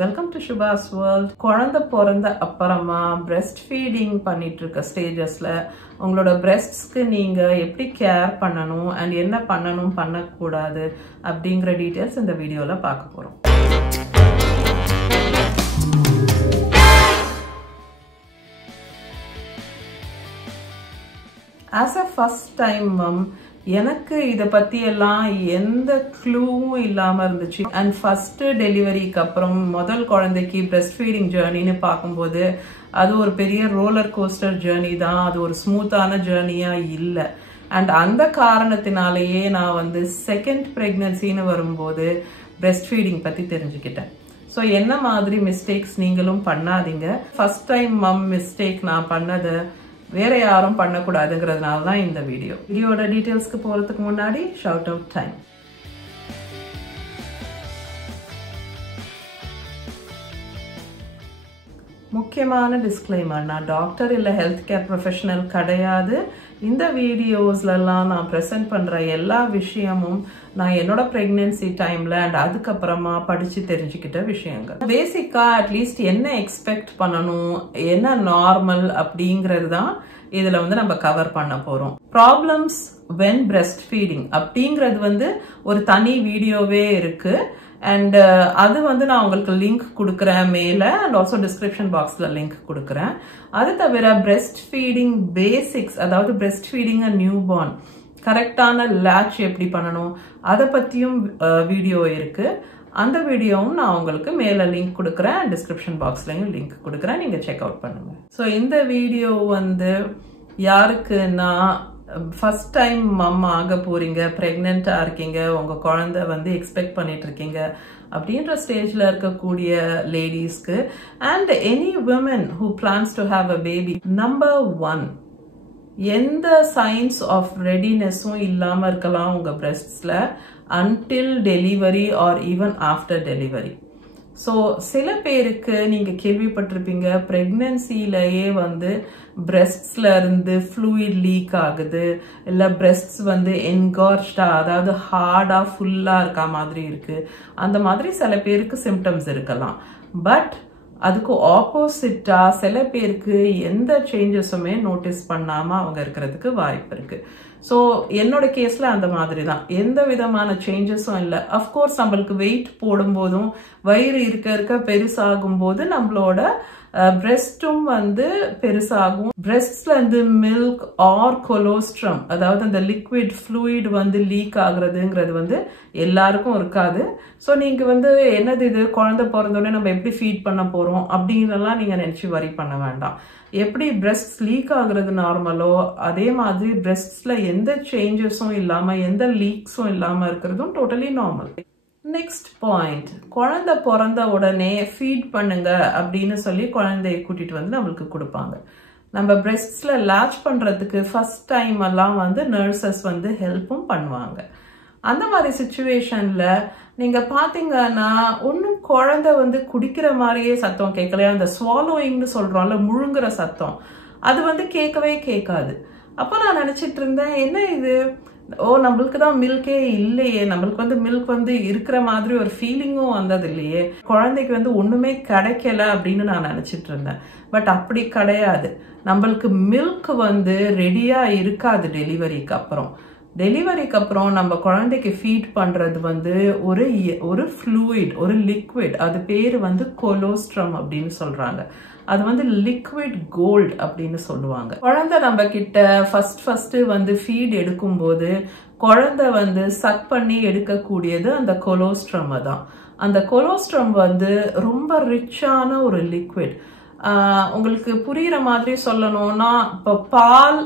Welcome to Subha's world. குழந்தை பிறந்த அப்புறமா பிரெஸ்ட் ஃபீடிங் பண்ணிட்டு இருக்க ஸ்டேஜஸ்ல உங்களோட பிரெஸ்ட்ஸ்க்கு நீங்க எப்படி கேர் பண்ணணும் அண்ட் என்ன பண்ணணும் பண்ணக்கூடாது அப்படிங்கிற டீட்டெயில்ஸ் இந்த வீடியோல பார்க்க போறோம். As a first time mom, எனக்கு இத பத்தி எல்லாம் எந்த க்ளூவும் இல்லாம இருந்துச்சு. அண்ட் ஃபர்ஸ்ட் டெலிவரிக்கு அப்புறம் முதல் குழந்தைக்கு பிரெஸ்ட் ஃபீடிங் ஜேர்னின்னு பார்க்கும்போது அது ஒரு பெரிய ரோலர் கோஸ்டர் ஜேர்னி தான். அது ஒரு ஸ்மூத்தான ஜேர்னியா இல்லை. அண்ட் அந்த காரணத்தினாலேயே நான் செகண்ட் பிரெக்னன்சின்னு வரும்போது பிரெஸ்ட் ஃபீடிங் பத்தி தெரிஞ்சுக்கிட்டேன். ஸோ என்ன மாதிரி மிஸ்டேக்ஸ் நீங்களும் பண்ணாதீங்க. ஃபர்ஸ்ட் டைம் மம் மிஸ்டேக் நான் பண்ணது வேற யாரும் பண்ணக்கூடாதுங்கிறதுனால தான் இந்த வீடியோட டீட்டெயில்ஸ்க்கு போறதுக்கு முன்னாடி ஷவுட் அவுட் டைம். முக்கியமான டிஸ்க்ளைமர், நான் டாக்டர் இல்லை ஹெல்த் கேர் ப்ரொஃபஷனல் கிடையாது. இந்த வீடியோஸ்லாம் நான் ப்ரெசென்ட் பண்ற எல்லா விஷயமும் நான் என்னோட பிரெக்னன்சி டைம்ல அண்ட் அதுக்கப்புறமா படிச்சு தெரிஞ்சுக்கிட்ட விஷயங்கள். பேசிக்கா அட்லீஸ்ட் என்ன எக்ஸ்பெக்ட் பண்ணணும், என்ன நார்மல் அப்படிங்கிறது தான் இதுல நம்ம கவர் பண்ண போறோம். ப்ராப்ளம்ஸ் வென் பிரெஸ்ட் ஃபீடிங் அப்படிங்கிறது ஒரு தனி வீடியோவே இருக்கு. அண்ட் அது நான் உங்களுக்கு லிங்க் கொடுக்குறேன் மேல அண்ட் ஆல்சோ டிஸ்கிரிப்ஷன் பாக்ஸ்ல லிங்க் கொடுக்குறேன். அது தவிர பிரெஸ்ட் ஃபீடிங் பேசிக்ஸ், அதாவது பிரெஸ்ட் ஃபீடிங் நியூ பார்ன் கரெக்டான லேட்ச் எப்படி பண்ணணும் அதை பத்தியும் வீடியோ இருக்கு. அந்த வீடியோவும் நான் உங்களுக்கு மேல லிங்க் கொடுக்குறேன், டிஸ்கிரிப்ஷன் பாக்ஸ்லயும் லிங்க் கொடுக்குறேன், நீங்க செக் அவுட் பண்ணுங்க. ஸோ இந்த வீடியோ யாருக்குன்னா ஃபர்ஸ்ட் டைம் மம் ஆக போறீங்க, பிரெக்னெண்டா இருக்கீங்க, உங்க குழந்தை எக்ஸ்பெக்ட் பண்ணிட்டு இருக்கீங்க அப்படின்ற ஸ்டேஜ்ல இருக்கக்கூடிய லேடிஸ்க்கு and any women who plans to have a baby. Number 1, எந்த சைன்ஸ் ஆஃப் ரெடினஸும் இல்லாம இருக்கலாம் உங்க பிரெஸ்ட்ஸ்ல until delivery or even after delivery. So சில பேருக்கு நீங்க கேள்விப்பட்டிருப்பீங்க, பிரெக்னன்சிலேயே பிரெஸ்ட்ஸ்ல இருந்து ஃப்ளூயிட் லீக் ஆகுது, இல்ல பிரெஸ்ட்ஸ் என்கார்ஜ்டா, அதாவது ஹார்டா ஃபுல்லா இருக்க மாதிரி இருக்கு. அந்த மாதிரி சில பேருக்கு சிம்டம்ஸ் இருக்கலாம். பட் அதுக்கு ஆப்போசிட்டா சில பேருக்கு எந்த சேஞ்சஸுமே நோட்டீஸ் பண்ணாம அவங்க இருக்கிறதுக்கு வாய்ப்பு இருக்கு. ஸோ என்னோட கேஸ்ல அந்த மாதிரி தான், எந்த விதமான சேஞ்சஸும் இல்லை. அஃப்கோர்ஸ் நம்மளுக்கு வெயிட் போடும்போதும் வயிறு இருக்க பெருசாகும் போது நம்மளோட பிரெஸ்டும் பெருசாகும். பிரெஸ்ட்ஸ்ல மில்க் ஆர் கொலோஸ்ட்ரம், அதாவது அந்த லிக்விட் ஃப்ளூயிட் லீக் ஆகுறதுங்கிறது எல்லாருக்கும் இருக்காது. ஸோ நீங்க என்னது இது குழந்தை பிறந்தோடனே நம்ம எப்படி ஃபீட் பண்ண போறோம் அப்படிங்கிறதெல்லாம் நீங்க நினைச்சு வரி பண்ண வேண்டாம். எப்படி பிரெஸ்ட் லீக் ஆகுறது நார்மலோ அதே மாதிரி பிரெஸ்ட்ஸ்ல எந்த சேஞ்சஸும் இல்லாம எந்த லீக்ஸும் இல்லாம இருக்கிறதும் டோட்டலி நார்மல். நெக்ஸ்ட் பாயிண்ட், குழந்தை பிறந்த உடனே ஃபீட் பண்ணுங்க அப்படின்னு சொல்லி குழந்தைய கூட்டிட்டு நம்மளுக்கு கொடுப்பாங்க. நம்ம பிரெஸ்ட்ஸ்ல லாச் பண்றதுக்கு ஃபர்ஸ்ட் டைம் எல்லாம் நர்சஸ் ஹெல்ப்பும் பண்ணுவாங்க. அந்த மாதிரி சிச்சுவேஷன்ல நீங்க பாத்தீங்கன்னா ஒன்னும் குழந்தை குடிக்கிற மாதிரியே சத்தம் கேட்கலையா, அந்த ஸ்வாலோயிங்னு சொல்றோம்ல, முழுங்குற சத்தம், அது கேட்கவே கேட்காது. அப்ப நான் நினைச்சிட்டு இருந்தேன், என்ன இது, நம்மளுக்கு தான் மில்கே இல்லையே, நம்மளுக்கு மில்க் இருக்கிற மாதிரி ஒரு ஃபீலிங்கும் வந்தது இல்லையே, குழந்தைக்கு ஒண்ணுமே கிடைக்கல அப்படின்னு நான் நினைச்சிட்டு இருந்தேன். பட் அப்படி கிடையாது. நம்மளுக்கு மில்க் ரெடியா இருக்காது டெலிவரிக்கு அப்புறம். டெலிவரிக்கு அப்புறம் நம்ம குழந்தைக்கு ஃபீட் பண்றது ஒரு ஃப்ளூயிட், ஒரு லிக்விட், அது பேரு கொலோஸ்ட்ரம் அப்படின்னு சொல்றாங்க. அது லிக்விட் கோல்ட் அப்படின்னு சொல்லுவாங்க. குழந்தை நம்ம கிட்ட ஃபர்ஸ்ட் ஃபீட் எடுக்கும் போது குழந்தை சக் பண்ணி எடுக்கக்கூடியது அந்த கொலோஸ்ட்ரம் தான். அந்த கொலோஸ்ட்ரம் ரொம்ப ரிச்சான ஒரு லிக்விட். உங்களுக்கு புரியுற மாதிரி சொல்லணும்னா, இப்போ பால்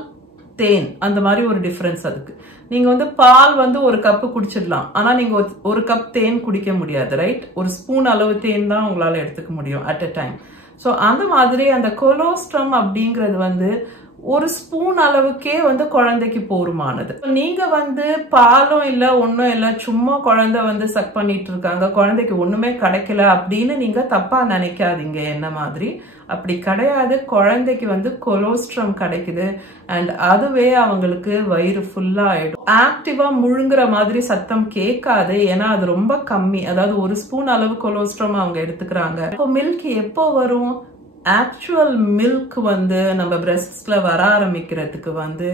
தேன் அந்த மாதிரி ஒரு டிஃபரன்ஸ். அதுக்கு நீங்க பால் ஒரு கப்பு குடிச்சிடலாம், ஆனா நீங்க ஒரு கப் தேன் குடிக்க முடியாது, ரைட்? ஒரு ஸ்பூன் அளவு தேன் தான் உங்களால எடுத்துக்க முடியும் அட் அ டைம். ஸோ அந்த மாதிரி அந்த கொலோஸ்ட்ரம் அப்படிங்கிறது ஒரு ஸ்பூன் அளவுக்கே வந்து குழந்தைக்கு போருமானது. நீங்க வந்து பாலும் இல்ல ஒன்னும் இல்ல, சும்மா குழந்தை வந்து சக் பண்ணிட்டு இருக்காங்க, குழந்தைக்கு ஒண்ணுமே கிடைக்கல அப்படின்னு நீங்க தப்பா நினைக்காதீங்க. என்ன மாதிரி அப்படி கிடையாது. குழந்தைக்கு வந்து கொலோஸ்ட்ரம் கிடைக்குது அண்ட் அதுவே அவங்களுக்கு வயிறு ஃபுல்லா ஆயிடும். ஆக்டிவா முழுங்குற மாதிரி சத்தம் கேட்காது, ஏன்னா அது ரொம்ப கம்மி. அதாவது ஒரு ஸ்பூன் அளவு கொலோஸ்ட்ரம் அவங்க எடுத்துக்கிறாங்க. இப்போ மில்க் எப்போ வரும்? ஆக்சுவல் மில்க் வந்து நம்ம பிரெஸ்ட்ஸ்ல வர ஆரம்பிக்கிறதுக்கு வந்து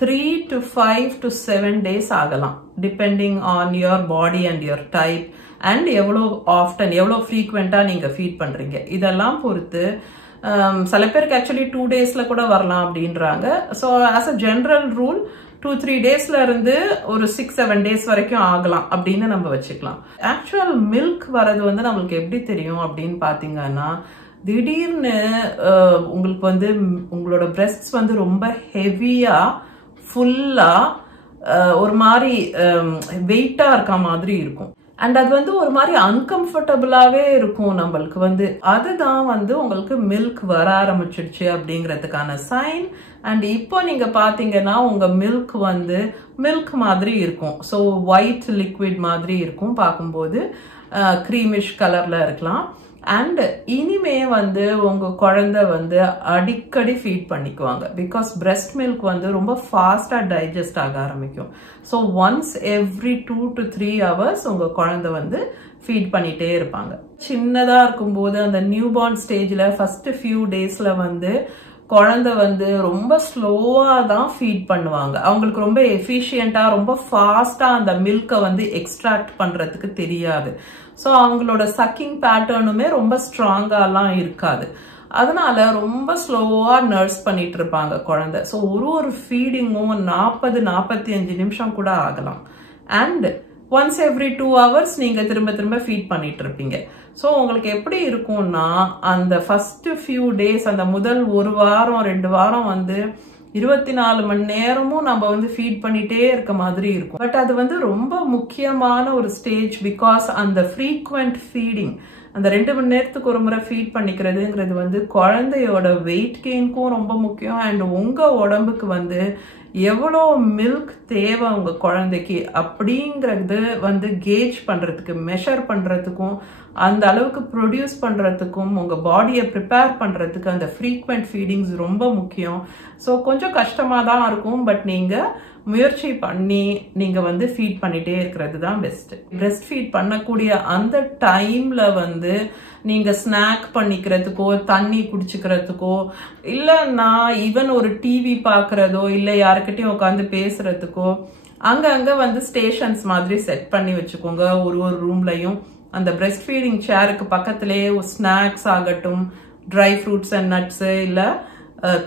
3 to 5 to 7 days ஆகலாம், depending on your body and your type and எவ்வளோ ஆஃப்டன் எவ்வளோ ஃப்ரீக்வெண்டா நீங்க ஃபீட் பண்றீங்க இதெல்லாம் பொறுத்து. சில பேருக்கு ஆக்சுவலி 2 daysல கூட வரலாம் அப்படின்றாங்க. So as a general rule 2-3 daysல இருந்து ஒரு 6-7 days வரைக்கும் ஆகலாம் அப்படின்னு நம்ம வச்சுக்கலாம். ஆக்சுவல் மில்க் வரது வந்து நம்மளுக்கு எப்படி தெரியும் அப்படின்னு பாத்தீங்கன்னா, திடீர்னு உங்களுக்கு வந்து உங்களோட பிரெஸ்ட்ஸ் வந்து ரொம்ப ஹெவியா ஃபுல்லா ஒரு மாதிரி வெயிட்டா இருக்க மாதிரி இருக்கும். அண்ட் அது வந்து ஒரு மாதிரி அன்கம்ஃபர்டபுளாவே இருக்கும் நம்மளுக்கு வந்து. அதுதான் வந்து உங்களுக்கு மில்க் வர ஆரம்பிச்சிடுச்சு அப்படிங்கிறதுக்கான சைன். அண்ட் இப்போ நீங்க பாத்தீங்கன்னா உங்க மில்க் வந்து மில்க் மாதிரி இருக்கும். ஸோ ஒயிட் லிக்விட் மாதிரி இருக்கும், பார்க்கும்போது க்ரீமிஷ் கலர்ல இருக்கலாம். அண்ட் இனிமே வந்து உங்க குழந்தை வந்து அடிக்கடி ஃபீட் பண்ணிக்குவாங்க, பிகாஸ் பிரெஸ்ட் மில்க் வந்து ரொம்ப ஃபாஸ்டா டைஜஸ்ட் ஆக ஆரம்பிக்கும். So once every 2 to 3 hours உங்க குழந்தை வந்து ஃபீட் பண்ணிட்டே இருப்பாங்க. சின்னதா இருக்கும்போது அந்த நியூ பார்ன் ஸ்டேஜ்ல ஃபர்ஸ்ட் ஃபியூ டேஸ்ல வந்து குழந்தை வந்து ரொம்ப ஸ்லோவா தான் ஃபீட் பண்ணுவாங்க. அவங்களுக்கு ரொம்ப எஃபிஷியண்டா ரொம்ப ஃபாஸ்டா அந்த மில்கை வந்து எக்ஸ்ட்ராக்ட் பண்றதுக்கு தெரியாது. ஸோ அவங்களோட சக்கிங் பேட்டர்னுமே ரொம்ப ஸ்ட்ராங்காலாம் இருக்காது. அதனால ரொம்ப ஸ்லோவா நர்ஸ் பண்ணிட்டு இருப்பாங்க குழந்தை. ஸோ ஒரு ஃபீடிங்கும் 40-45 நிமிஷம் கூட ஆகலாம். அண்ட் ஒன்ஸ் எவ்ரி 2 hours நீங்க திரும்ப திரும்ப ஃபீட் பண்ணிட்டு இருப்பீங்க. ஸோ உங்களுக்கு எப்படி இருக்கும்னா, அந்த ஃபர்ஸ்ட் ஃபியூ டேஸ், அந்த முதல் 1 வாரம் 2 வாரம் வந்து 24 மணி நேரமும் நம்ம வந்து ஃபீட் பண்ணிட்டே இருக்க மாதிரி இருக்கும். பட் அது வந்து ரொம்ப முக்கியமான ஒரு ஸ்டேஜ், பிகாஸ் அந்த ஃப்ரீக்வெண்ட் ஃபீடிங், அந்த 2 மணி நேரத்துக்கு ஒரு முறை ஃபீட் பண்ணிக்கிறதுங்கிறது வந்து குழந்தையோட வெயிட் கெயின்க்கும் ரொம்ப முக்கியம். அண்ட் உங்க உடம்புக்கு வந்து எவ்வளோ மில்க் தேவை உங்க குழந்தைக்கு அப்படிங்கிறது வந்து கேஜ் பண்றதுக்கு, மெஷர் பண்றதுக்கும், அந்த அளவுக்கு ப்ரொடியூஸ் பண்றதுக்கும், உங்க பாடியை ப்ரிப்பேர் பண்றதுக்கு அந்த ஃப்ரீக்வெண்ட் ஃபீடிங்ஸ் ரொம்ப முக்கியம். ஸோ கொஞ்சம் கஷ்டமா தான் இருக்கும், பட் நீங்க முயற்சி பண்ணி நீங்க வந்து ஃபீட் பண்ணிட்டே இருக்கிறது தான் பெஸ்ட். பிரெஸ்ட் ஃபீட் பண்ணக்கூடிய அந்த டைம்ல வந்து நீங்க ஸ்நாக் பண்ணிக்கிறதுக்கோ, தண்ணி குடிச்சுக்கிறதுக்கோ, இல்லைன்னா ஈவன் ஒரு டிவி பாக்குறதோ, இல்லை யாருக்கிட்டையும் உட்காந்து பேசுறதுக்கோ, அங்க வந்து ஸ்டேஷன்ஸ் மாதிரி செட் பண்ணி வச்சுக்கோங்க. ஒரு ரூம்லையும் அந்த பிரெஸ்ட் ஃபீடிங் சேருக்கு பக்கத்திலே ஸ்நாக்ஸ் ஆகட்டும், ட்ரை ஃப்ரூட்ஸ் அண்ட் நட்ஸ், இல்ல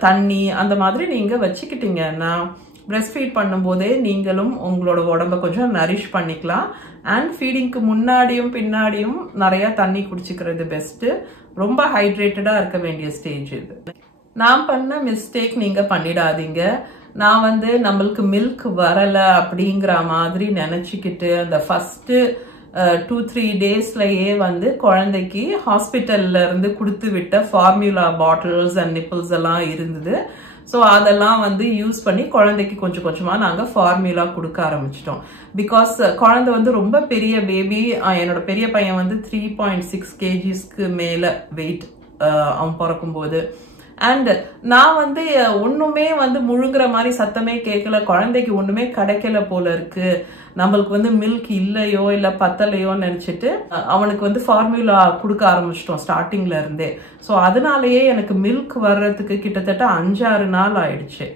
தண்ணி, அந்த மாதிரி நீங்க வச்சுக்கிட்டீங்கன்னா பிரெஸ்ட் ஃபீட் பண்ணும்போதே நீங்களும் உங்களோட உடம்ப கொஞ்சம் நரிஷ் பண்ணிக்கலாம். அண்ட் ஃபீடிங்க்கு முன்னாடியும் பின்னாடியும் நிறைய தண்ணி குடிச்சுக்கிறது பெஸ்ட். ரொம்ப ஹைட்ரேட்டடா இருக்க வேண்டிய ஸ்டேஜ் இது. நான் பண்ண மிஸ்டேக் நீங்க பண்ணிடாதீங்க. நான் வந்து நம்மளுக்கு மில்க் வரல அப்படிங்கிற மாதிரி நினைச்சுக்கிட்டு அந்த ஃபர்ஸ்ட் 2-3 daysலயே வந்து குழந்தைக்கு ஹாஸ்பிட்டல்ல இருந்து கொடுத்து விட்ட ஃபார்முலா பாட்டில்ஸ் அண்ட் நிப்பிள்ஸ் எல்லாம் இருந்தது. ஸோ அதெல்லாம் வந்து யூஸ் பண்ணி குழந்தைக்கு கொஞ்சம் கொஞ்சமா நாங்க ஃபார்முலா கொடுக்க ஆரம்பிச்சிட்டோம். பிகாஸ் குழந்தை வந்து ரொம்ப பெரிய பேபி. என்னோட பெரிய பையன் வந்து 3.6 kgsக்கு மேல வெயிட் அவன் பிறக்கும் போது. அண்ட் நான் வந்து ஒண்ணுமே வந்து முழுங்குற மாதிரி சத்தமே கேட்கல, குழந்தைக்கு ஒண்ணுமே கிடைக்கல போல இருக்கு, நம்மளுக்கு வந்து மில்க் இல்லையோ இல்ல பத்தலையோன்னு நினைச்சிட்டு அவனுக்கு வந்து ஃபார்முலா கொடுக்க ஆரம்பிச்சிட்டோம் ஸ்டார்டிங்ல இருந்தே. ஸோ அதனாலயே எனக்கு மில்க் வர்றதுக்கு கிட்டத்தட்ட 5-6 நாள் ஆயிடுச்சு.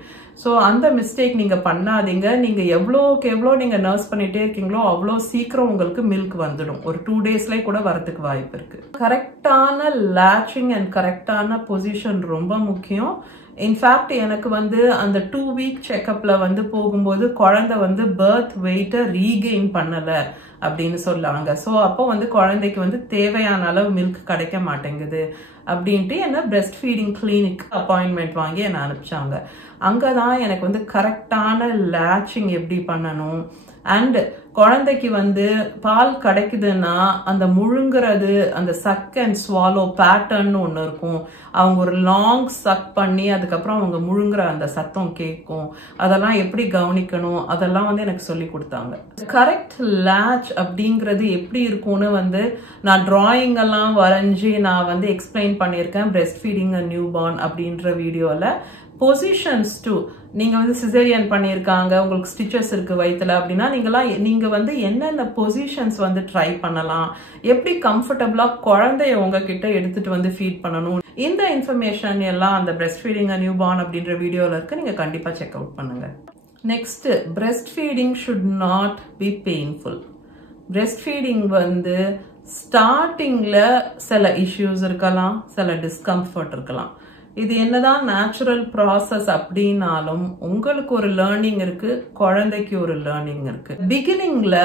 ஸோ அந்த மிஸ்டேக் நீங்க பண்ணாதீங்க. நீங்க எவ்வளோக்கு எவ்வளோ நீங்க நர்ஸ் பண்ணிட்டே இருக்கீங்களோ அவ்வளோ சீக்கிரம் உங்களுக்கு மில்க் வந்துடும். ஒரு 2 daysலயே கூட வரதுக்கு வாய்ப்பு இருக்கு. கரெக்டான லேச்சிங் அண்ட் கரெக்டான பொசிஷன் ரொம்ப முக்கியம். இன்ஃபேக்ட் எனக்கு வந்து அந்த 2 week செக்அப்ல வந்து போகும்போது குழந்தை வந்து பர்த் வெயிட்டை ரீகெயின் பண்ணல அப்படின்னு சொல்லாங்க. ஸோ அப்போ வந்து குழந்தைக்கு வந்து தேவையான அளவு மில்க் கிடைக்க மாட்டேங்குது அப்படின்ட்டு என்ன பிரெஸ்ட் ஃபீடிங் கிளினிக் அப்பாயின்மெண்ட் வாங்கி என்னை அனுப்பிச்சாங்க. அங்கதான் எனக்கு வந்து கரெக்டான லேச்சிங் எப்படி பண்ணணும் அண்ட் குழந்தைக்கு வந்து பால் கிடைக்குதுன்னா அந்த முழுங்குறது, அந்த சக் அண்ட் ஸ்வாலோ பேட்டர்ன் ஒன்று இருக்கும். அவங்க ஒரு லாங் சக் பண்ணி அதுக்கப்புறம் அவங்க முழுங்குற அந்த சத்தம் கேட்கும். அதெல்லாம் எப்படி கவனிக்கணும் அதெல்லாம் வந்து எனக்கு சொல்லி கொடுத்தாங்க. கரெக்ட் லேட்ச் அப்படிங்கிறது எப்படி இருக்கும்னு வந்து நான் டிராயிங் எல்லாம் வரைஞ்சி நான் வந்து எக்ஸ்பிளைன் பண்ணியிருக்கேன் breast feeding a new born அப்படின்ற வீடியோல. பொசிஷன்ஸ் டூ, நீங்க வந்து சிசேரியன் பண்ணியிருக்காங்க, உங்களுக்கு ஸ்டிச்சஸ் இருக்கு வயிற்றுல அப்படின்னா நீங்க வந்து என்னென்ன பொசிஷன்ஸ் வந்து ட்ரை பண்ணலாம், எப்படி கம்ஃபர்டபுளா குழந்தைய உங்ககிட்ட எடுத்துட்டு வந்து ஃபீட் பண்ணணும், இந்த இன்ஃபர்மேஷன் எல்லாம் அந்த breast feeding a new born அப்படின்ற வீடியோல இருக்கு. நீங்க கண்டிப்பா செக் அவுட் பண்ணுங்க. Next, breast feeding should not be painful. Breast feeding வந்து ஸ்டார்டிங்ல சில இஷ்யூஸ் இருக்கலாம், சில டிஸ்கம்ஃபர்ட் இருக்கலாம். இது என்னதான் நேச்சுரல் ப்ராசஸ் அப்படின்னாலும் உங்களுக்கு ஒரு லேர்னிங் இருக்கு, குழந்தைக்கு ஒரு லேர்னிங் இருக்கு. பிகினிங்ல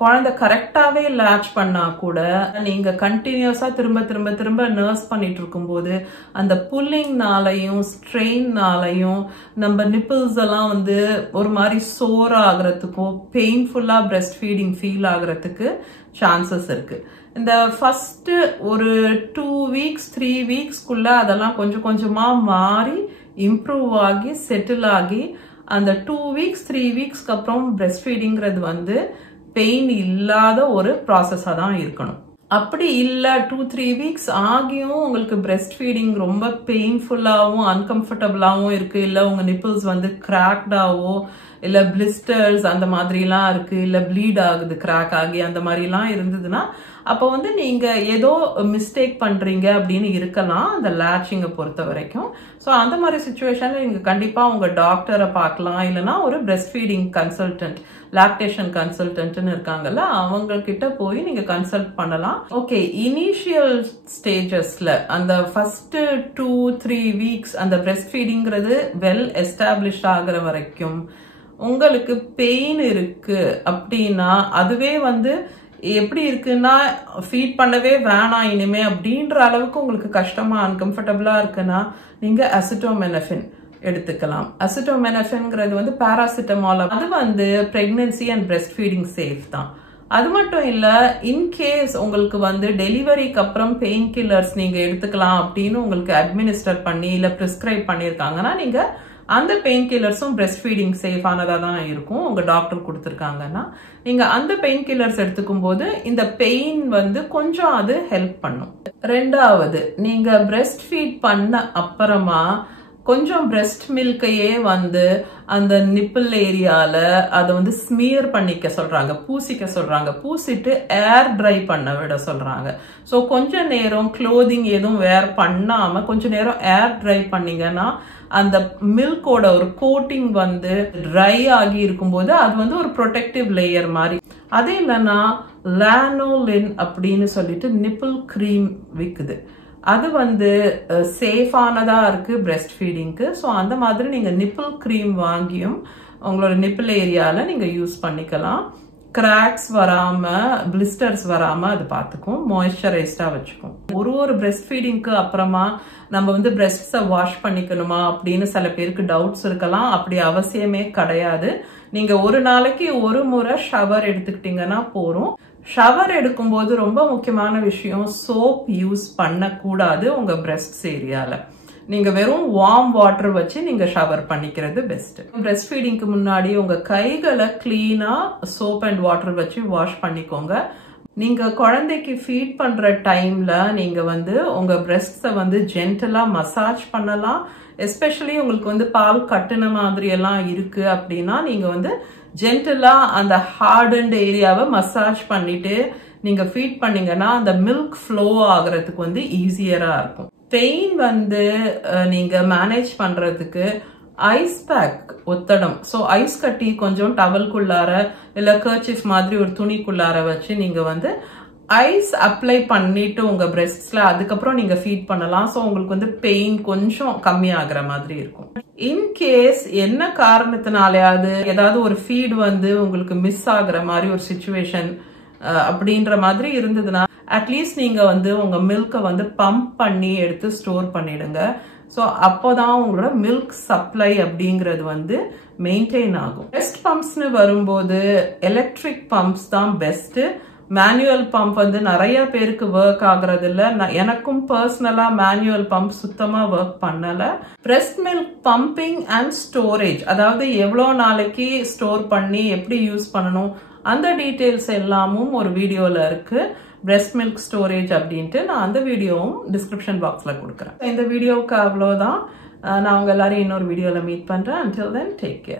குழந்தை கரெக்டாவே லேட்ச் பண்ணா கூட நீங்க கண்டினியூஸா திரும்ப திரும்ப திரும்ப நர்ஸ் பண்ணிட்டு இருக்கும்போது அந்த புல்லிங்னாலையும் ஸ்ட்ரெயின்னாலையும் நம்ம நிப்பிள்ஸ் எல்லாம் வந்து ஒரு மாதிரி சோர் ஆகுறதுக்கும் பெயின்ஃபுல்லா பிரெஸ்ட் ஃபீடிங் ஃபீல் ஆகுறதுக்கு சான்சஸ் இருக்கு. இந்த ஃபர்ஸ்ட் ஒரு 2 வீக்ஸ் 3 வீக்ஸ்க்குள்ள அதெல்லாம் கொஞ்சம் கொஞ்சமா மாறி இம்ப்ரூவ் ஆகி செட்டில் ஆகி அந்த 2 வீக்ஸ் 3 வீக்ஸ்க்கு அப்புறம் பிரெஸ்ட் ஃபீடிங்கிறது வந்து பெயின் இல்லாத ஒரு ப்ராசஸா தான் இருக்கணும். அப்படி இல்ல 2-3 வீக்ஸ் ஆகியும் உங்களுக்கு பிரெஸ்ட் ஃபீடிங் ரொம்ப பெயின்ஃபுல்லாவும் அன்கம்ஃபர்டபுளாவும் இருக்கு, இல்ல உங்க நிப்பிள்ஸ் வந்து கிராக்டாவோ இல்ல பிளிஸ்டர்ஸ் அந்த மாதிரிலாம் இருக்கு, இல்ல ப்ளீட் ஆகுது கிராக் ஆகி அந்த மாதிரிலாம் இருந்ததுன்னா அப்போ வந்து நீங்க ஏதோ மிஸ்டேக் பண்றீங்க அப்படின்னு இருக்கலாம் அந்த லேட்சிங்கை பொறுத்த வரைக்கும். ஸோ அந்த மாதிரி சுச்சுவேஷன்ல நீங்க கண்டிப்பா உங்க டாக்டரை பார்க்கலாம், இல்லைன்னா ஒரு பிரெஸ்ட் ஃபீடிங் கன்சல்டன்ட், லாக்டேஷன் கன்சல்டன்ட்னு இருக்காங்கல்ல, அவங்க கிட்ட போய் நீங்க கன்சல்ட் பண்ணலாம். ஓகே, இனிஷியல் ஸ்டேஜஸ்ல அந்த ஃபர்ஸ்ட் 2-3 வீக்ஸ் அந்த பிரெஸ்ட் ஃபீடிங்கிறது வெல் எஸ்டாப்ளிஷ்ட் ஆகுற வரைக்கும் உங்களுக்கு பெயின் இருக்கு அப்படின்னா அதுவே வந்து எப்படி இருக்குன்னா ஃபீட் பண்ணவே வேணாம் இனிமே அப்படின்ற அளவுக்கு உங்களுக்கு கஷ்டமா அன்கம்ஃபர்டபுளா இருக்குன்னா நீங்க அசிட்டோமெனஃபின் எடுத்துக்கலாம். அசிட்டோமெனஃபின்ங்கிறது வந்து பாராசிட்டமால், அது வந்து pregnancy and breast feeding safe தான். அது மட்டும் இல்ல, இன்கேஸ் உங்களுக்கு வந்து டெலிவரிக்கு அப்புறம் பெயின் கில்லர்ஸ் நீங்க எடுத்துக்கலாம் அப்படின்னு உங்களுக்கு அட்மினிஸ்டர் பண்ணி இல்ல பிரிஸ்கிரைப் பண்ணியிருக்காங்கன்னா நீங்க அந்த பெயின் கில்லர்ஸும் பிரெஸ்ட் ஃபீடிங் சேஃப் ஆனதா தான் இருக்கும். உங்க டாக்டர் கொடுத்துருக்காங்கன்னா நீங்க அந்த பெயின் கில்லர்ஸ் எடுத்துக்கும் போது இந்த பெயின் வந்து கொஞ்சம் அது ஹெல்ப் பண்ணும். ரெண்டாவது, நீங்க பிரெஸ்ட் ஃபீட் பண்ண அப்புறமா கொஞ்சம் பிரெஸ்ட் மில்கையே வந்து அந்த நிப்பிள் ஏரியால அதை வந்து ஸ்மியர் பண்ணிக்க சொல்றாங்க, பூசிக்க சொல்றாங்க, பூசிட்டு ஏர் ட்ரை பண்ண விட சொல்றாங்க. ஸோ கொஞ்ச நேரம் க்ளோதிங் எதுவும் வேர் பண்ணாம கொஞ்ச நேரம் ஏர் ட்ரை பண்ணீங்கன்னா அந்த மில்கோட ஒரு கோட்டிங் வந்து ட்ரை ஆகி இருக்கும்போது அது வந்து ஒரு ப்ரொடெக்டிவ் லேயர் மாதிரி. அது இல்லைன்னா லானோலின் அப்படின்னு சொல்லிட்டு நிப்பிள் கிரீம் விற்குது, அது வந்து சேஃபானதா இருக்கு பிரெஸ்ட் ஃபீடிங்க்கு. ஸோ அந்த மாதிரி நீங்க நிப்பிள் கிரீம் வாங்கியும் உங்களோட நிப்பிள் ஏரியால நீங்க யூஸ் பண்ணிக்கலாம். கிராக்ஸ் வராம பிளிஸ்டர்ஸ் வராம அது பார்த்துக்கும், மாய்ஸ்சரைஸ்டா வச்சுக்கும். ஒரு பிரெஸ்ட் ஃபீடிங்க்கு அப்புறமா நம்ம வந்து பிரெஸ்ட்ஸை வாஷ் பண்ணிக்கணுமா அப்படின்னு சில பேருக்கு டவுட்ஸ் இருக்கலாம். அப்படி அவசியமே கிடையாது. நீங்க ஒரு நாளைக்கு ஒரு முறை ஷவர் எடுத்துக்கிட்டீங்கன்னா போறோம். ஷவர் எடுக்கும்போது ரொம்ப முக்கியமான விஷயம், சோப் யூஸ் பண்ணக்கூடாது உங்க பிரெஸ்ட் ஏரியால. நீங்க வெறும் வார்ம் வாட்டர் வச்சு நீங்க ஷவர் பண்ணிக்கிறது பெஸ்ட். பிரெஸ்ட் ஃபீடிங்க்கு முன்னாடி உங்க கைகளை கிளீனா சோப் அண்ட் வாட்டர் வச்சு வாஷ் பண்ணிக்கோங்க. நீங்க குழந்தைக்கு ஃபீட் பண்ற டைம்ல நீங்க வந்து உங்க பிரெஸ்ட்ஸை வந்து ஜென்டலா மசாஜ் பண்ணலாம். எஸ்பெஷலி உங்களுக்கு வந்து பால் கட்டுன மாதிரி எல்லாம் இருக்கு அப்படின்னா நீங்க வந்து ஜென்டலா அந்த ஹார்டன்ட் ஏரியாவை மசாஜ் பண்ணிட்டு நீங்க ஃபீட் பண்ணீங்கன்னா அந்த மில்க் ஃப்ளோ ஆகுறதுக்கு வந்து ஈஸியரா இருக்கும். பெயின் வந்து நீங்க மேனேஜ் பண்றதுக்கு ஐஸ் பேக் ஒத்தடம், ஸோ ஐஸ் கட்டி கொஞ்சம் டவல்குள்ளார இல்ல கர்ச்சிஃப் மாதிரி ஒரு துணிக்குள்ளார வச்சு நீங்க வந்து ஐஸ் அப்ளை பண்ணிட்டு உங்க பிரெஸ்ட்ஸ்ல அதுக்கப்புறம் நீங்க ஃபீட் பண்ணலாம். ஸோ உங்களுக்கு வந்து பெயின் கொஞ்சம் கம்மி ஆகுற மாதிரி இருக்கும். இன்கேஸ் என்ன காரணத்தினாலயாவது ஏதாவது ஒரு ஃபீட் வந்து உங்களுக்கு மிஸ் ஆகுற மாதிரி ஒரு சிச்சுவேஷன் அப்படின்ற மாதிரி இருந்ததுன்னா அட்லீஸ்ட் நீங்க வந்து உங்க மில்கை வந்து பம்ப் பண்ணி எடுத்து ஸ்டோர் பண்ணிடுங்க. ஸோ அப்போதான் உங்களோட மில்க் சப்ளை அப்படிங்கிறது வந்து மெயின்டைன் ஆகும். பெஸ்ட் பம்ப்ஸ்னு வரும்போது எலக்ட்ரிக் பம்ப்ஸ் தான் பெஸ்ட். மேனுவல் பம்ப் வந்து நிறைய பேருக்கு ஒர்க் ஆகுறது இல்ல. எனக்கும் பர்சனலா மேனுவல் பம்ப் சுத்தமா ஒர்க் பண்ணல. Breast milk pumping and storage, அதாவது எவ்வளோ நாளைக்கு ஸ்டோர் பண்ணி எப்படி யூஸ் பண்ணணும் அந்த டீட்டெயில்ஸ் எல்லாமும் ஒரு வீடியோல இருக்கு. பிரஸ்ட் மில்க் ஸ்டோரேஜ் அப்படின்ட்டு நான் அந்த வீடியோவும் டிஸ்கிரிப்ஷன் பாக்ஸ்ல கொடுக்குறேன். இந்த வீடியோவுக்கு அவ்வளோதான். நான் உங்க எல்லாரையும் இன்னொரு வீடியோல மீட் பண்றேன். until then take care.